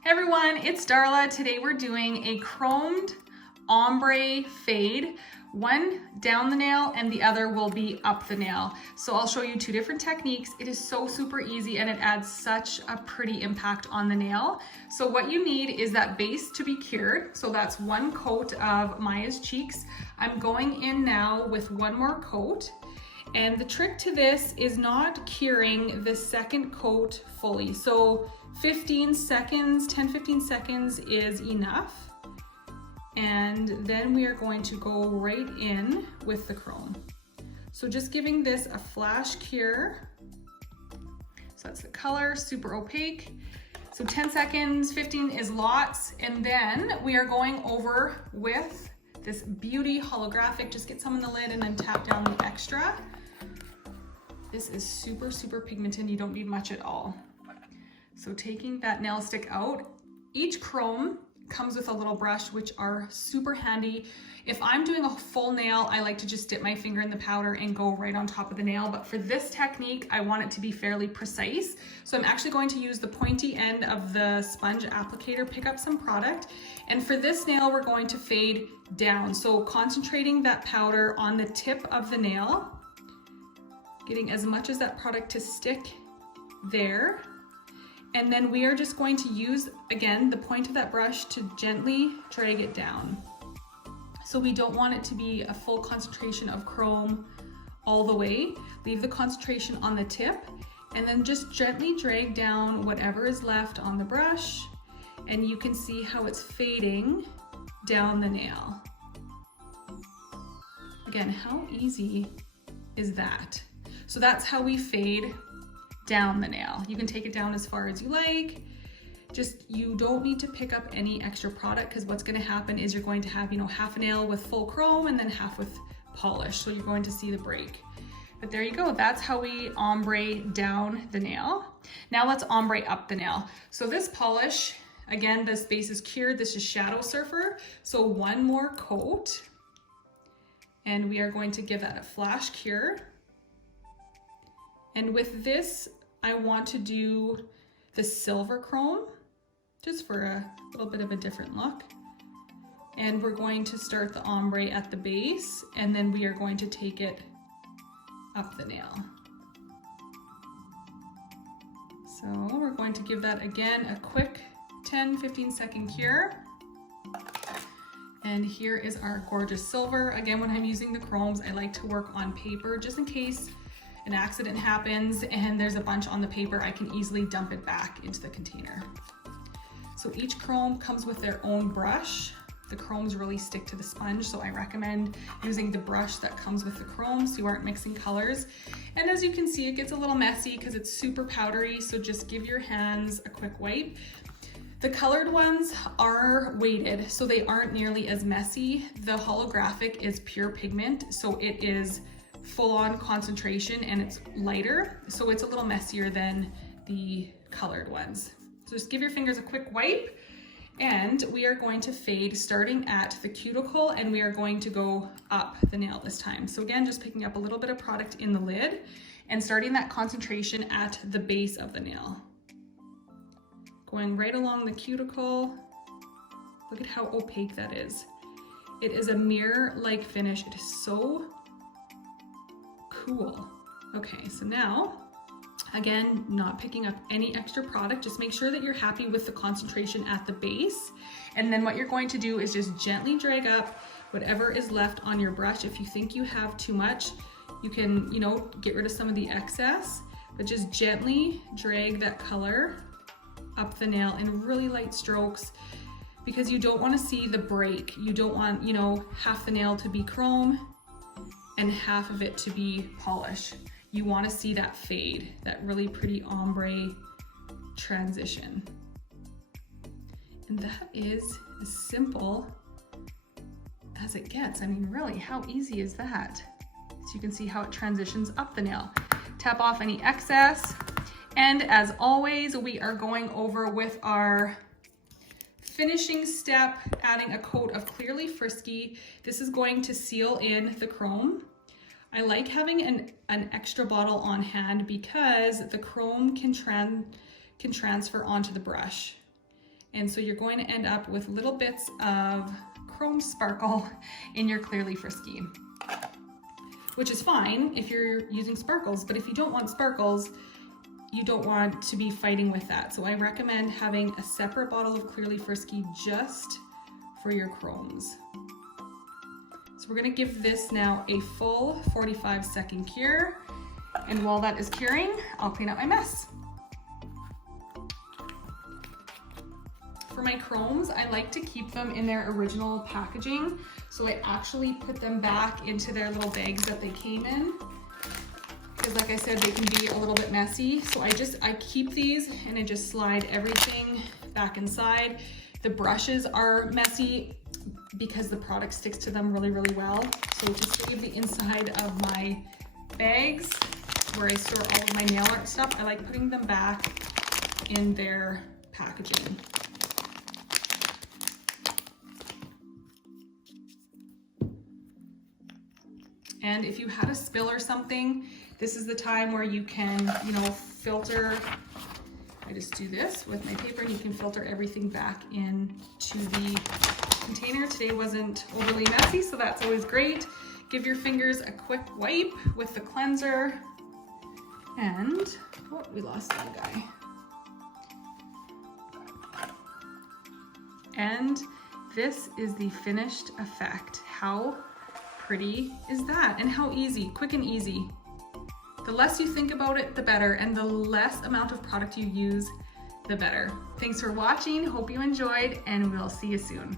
Hey everyone, it's Darla. Today we're doing a chromed ombre fade. One down the nail and the other will be up the nail. So I'll show you two different techniques. It is so super easy and it adds such a pretty impact on the nail. So what you need is that base to be cured. So that's one coat of Maya's Cheeks. I'm going in now with one more coat. And the trick to this is not curing the second coat fully. So 15 seconds, 10-15 seconds is enough. And then we are going to go right in with the chrome. So just giving this a flash cure. So that's the color, super opaque. So 10 seconds, 15 is lots. And then we are going over with this beauty holographic. Just get some in the lid and then tap down the extra. This is super, super pigmented. You don't need much at all. So taking that nail stick out, each chrome comes with a little brush, which are super handy. If I'm doing a full nail, I like to just dip my finger in the powder and go right on top of the nail. But for this technique, I want it to be fairly precise. So I'm actually going to use the pointy end of the sponge applicator, pick up some product. And for this nail, we're going to fade down. So concentrating that powder on the tip of the nail, getting as much as that product to stick there. And then we are just going to use, again, the point of that brush to gently drag it down. So we don't want it to be a full concentration of chrome all the way. Leave the concentration on the tip and then just gently drag down whatever is left on the brush. And you can see how it's fading down the nail. Again, how easy is that? So that's how we fade down the nail. You can take it down as far as you like. Just, you don't need to pick up any extra product because what's going to happen is you're going to have, half a nail with full chrome and then half with polish. So you're going to see the break. But there you go. That's how we ombre down the nail. Now let's ombre up the nail. So this polish, again, this base is cured. This is Shadow Surfer. So one more coat and we are going to give that a flash cure. And with this, I want to do the silver chrome, just for a little bit of a different look. And we're going to start the ombre at the base, and then we are going to take it up the nail. So we're going to give that again a quick 10-15 second cure. And here is our gorgeous silver. Again, when I'm using the chromes, I like to work on paper just in case an accident happens and there's a bunch on the paper, I can easily dump it back into the container. So each chrome comes with their own brush. The chromes really stick to the sponge, so I recommend using the brush that comes with the chrome so you aren't mixing colors. And as you can see, it gets a little messy because it's super powdery, so just give your hands a quick wipe. The colored ones are weighted, so they aren't nearly as messy. The holographic is pure pigment, so it is full-on concentration and it's lighter, so it's a little messier than the colored ones. So just give your fingers a quick wipe and we are going to fade starting at the cuticle and we are going to go up the nail this time. So again, just picking up a little bit of product in the lid and starting that concentration at the base of the nail. Going right along the cuticle. Look at how opaque that is. It is a mirror-like finish. It is so cool. Okay, so now, again, not picking up any extra product, just make sure that you're happy with the concentration at the base. And then what you're going to do is just gently drag up whatever is left on your brush. If you think you have too much, you can, get rid of some of the excess, but just gently drag that color up the nail in really light strokes because you don't want to see the break. You don't want, half the nail to be chrome and half of it to be polish. You want to see that fade, that really pretty ombre transition. And that is as simple as it gets. I mean, really, how easy is that? So you can see how it transitions up the nail. Tap off any excess. And as always, we are going over with our finishing step, adding a coat of Clearly Frisky. This is going to seal in the chrome. I like having an extra bottle on hand because the chrome can transfer onto the brush. And so you're going to end up with little bits of chrome sparkle in your Clearly Frisky, which is fine if you're using sparkles, but if you don't want sparkles, you don't want to be fighting with that. So I recommend having a separate bottle of Clearly Frisky just for your chromes. So we're gonna give this now a full 45-second cure. And while that is curing, I'll clean up my mess. For my chromes, I like to keep them in their original packaging. So I actually put them back into their little bags that they came in. Because like I said, they can be a little bit messy. So I keep these and I just slide everything back inside. The brushes are messy because the product sticks to them really, really well. So just leave the inside of my bags where I store all of my nail art stuff. I like putting them back in their packaging. And if you had a spill or something, this is the time where you can, filter. I just do this with my paper and you can filter everything back into the container. Today wasn't overly messy, so that's always great. Give your fingers a quick wipe with the cleanser. And, oh, we lost that guy. And this is the finished effect. How pretty is that? And how easy, quick and easy. The less you think about it, the better, and the less amount of product you use, the better. Thanks for watching, hope you enjoyed, and we'll see you soon.